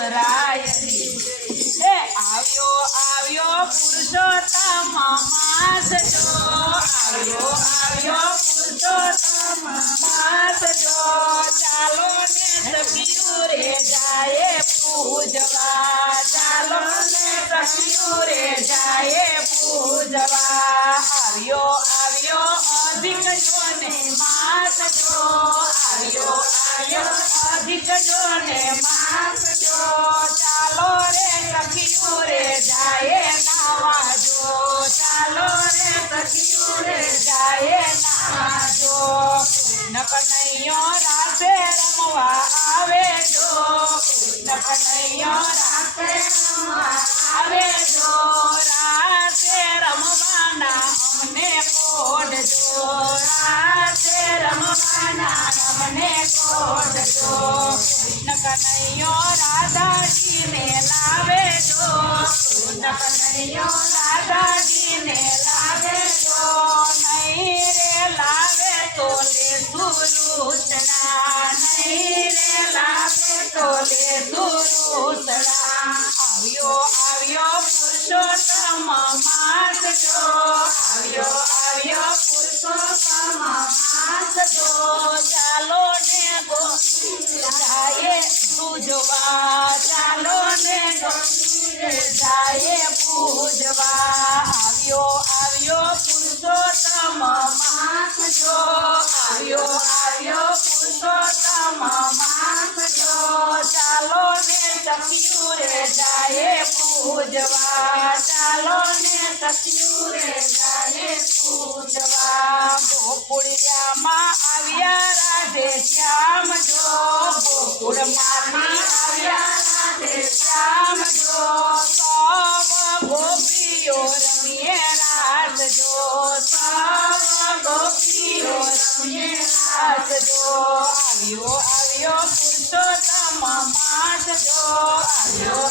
સસરાયરી એ આવ્યો આવ્યો પુરુષોત્તમ માસ જો આવ્યો પુરુષોત્તમ માસ જો ચાલો ને સખીઓ રે જાય પૂજવા ચાલો ને સખીઓ રે જાય પૂજવા આવ્યો અધિક જોને માસ જો આવ્યો અધિક જોને માસ જો ચાલો રે સખીઓ રે જાય નાવા જો ચાલો રે સખીઓ રે જાય નાવા જો કૃષ્ણ કનૈયો રાસે રમવા આવે જો કૃષ્ણ કનૈયો રાસે રમવા આવે જો રાસે રમવાના અમને કોડજો રાસે રમવાના અમને કોડજો કૃષ્ણ કનૈયો રાધાજીને લાવે જો કૃષ્ણ કનૈયો રાધાજીને લાવે જો નહીં રે લાવે તો લેશું રૂસડા નહીં રે લાવે તો લેશું રૂસડા આવ્યો પુરુષોત્તમ માસ જો આવ્યો પુરુષોત્તમ માસ જો ચાલો ને ગોપી જાય પૂજવા ચાલો ને ગોપી જાય પૂજવા આવ્યો પુરુષોત્તમ માસ જો આવ્યો પુરુષોત્તમ માસ જો ચાલો ને સખીઓ રે જાય પૂજવા ચાલો ને સખીઓ રે જાય પૂજવા ગોકુળિયામાં આવ્યા રાધે શ્યામ જો ગોકુળમાં આવ્યા રાધે શ્યામ જો સૌ ગોપીઓ રમીએ રાસ જો સૌ ગોપીઓ રમીએ રાસ જો આવ્યો પુરુષોત્તમ માસ જો આવ્યો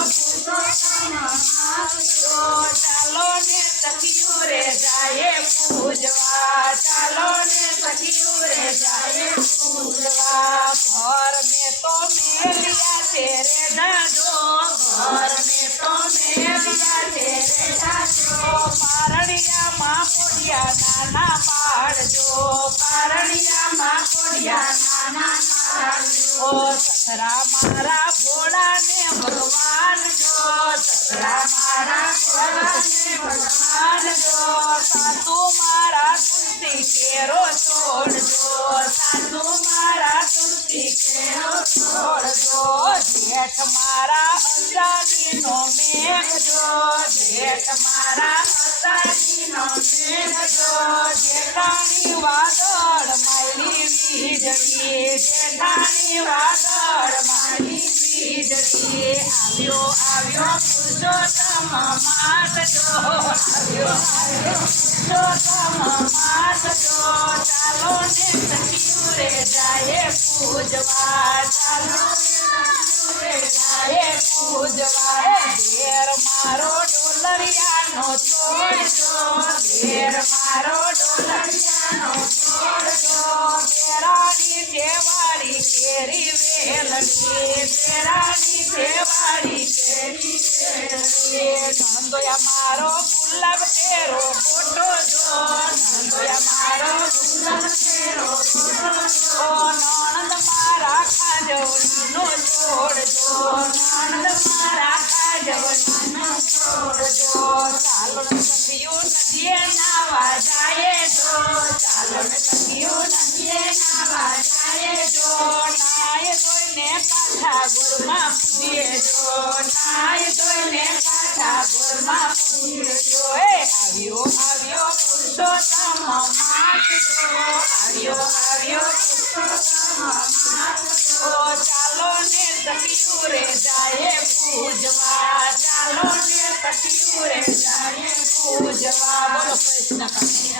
પુરુષોત્તમ માસ જો ચાલો ને સખીઓ રે જાય પૂજવા ચાલો ને સખીઓ રે જાય પૂજવા ઘર મેં તો મેલિયા છે રે દાદો ઘર મેં તો મેલિયા છે રે દાદો પારણિયામાં પોડિયા નાના પાડજો પારણિયામાં પોડિયા નાના પાડજો સસરા મારા ભોળાને ભગવાન જો સસરા મારા ભોળાને ભગવાન જો સાસુ મારા તુલસી કેરો છોડજો સાસુ મારા તુલસી કેરો છોડજો જેઠ મારા અષાઢીનો મેઘજો જેઠ મારા અષાઢીનો મેઘજો જેઠાણી વાદળ મારી વીજળી જેઠાણી વાદળ મારી વીજળી આવ્યો પુરુષોત્તમ માસ જો આવ્યો પુરુષોત્તમ માસ જો ચાલો ને સખીઓ રે જાય પૂજવા ચાલો ને જાય પૂજવા ઘેર મારો ડોલરિયાનો છોડજો ઘેર મારો ડોલરિયાનો છોડજો ઘેરાની જેવાડી કેરી વેલની ઘેરાની જેવાડી કેરી વેલની નંદોયા મારો ગુલાબ તેરો ફોટો જો નંદોયા મારો ગુલાબ તેરો ફોટો જો નણંદ મારા ખાજવણીનો છોડજો નણંદ મારા ખાજવણીનો છોડજો ચાલો ને સખીઓ નદીએ નાવા જાય જો ચાલો ને સખીઓ નદીએ નાવા જાય જો નાય ધોઈને કાંઠા ગુરમાં પૂરીએ જો નાય ધોઈને કાંઠા ગુરમાં પૂરીએ જો આવ્યો પુરુષોત્તમ માસ જો આવ્યો પુરુષોત્તમ માસ જો ચાલો ને સખીઓ રે જાય પૂજવા ચાલો ને સખીઓ રે જાય પૂજવા બોલો કૃષ્ણ કનૈયા